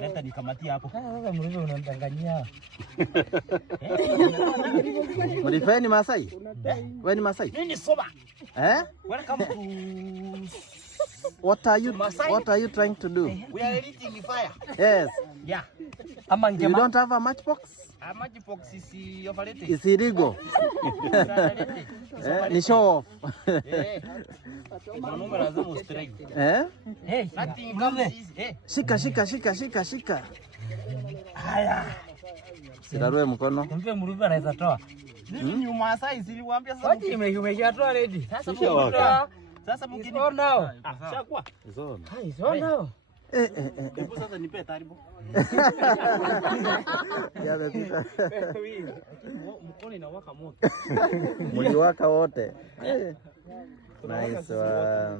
Leta nikamatia hapo. Sasa Muribe unamdanganyia. Muribe ni Masai? Wewe ni Masai? Mimi ni Soba. Welcome to What are you trying to do? We are lighting fire. Yes. Yeah. You don't have a matchbox? A matchbox is overrated. Is illegal. Ni show off. Mwanaume lazima ustrike. Nothing comes easy. Shika. Haya. Sidarue mkono. Mpe Muribe anaweza toa. Mimi ni Masai siliwaambia sasa. Wapi imeshatoa ready. Sasa mkitoa. Sasa mkini. Oh no. Shakuwa. Hai, so now. Hebu sasa nipe taarifa. Yamepita. Mkono inawaka moto. Mliwaka wote. Nice one.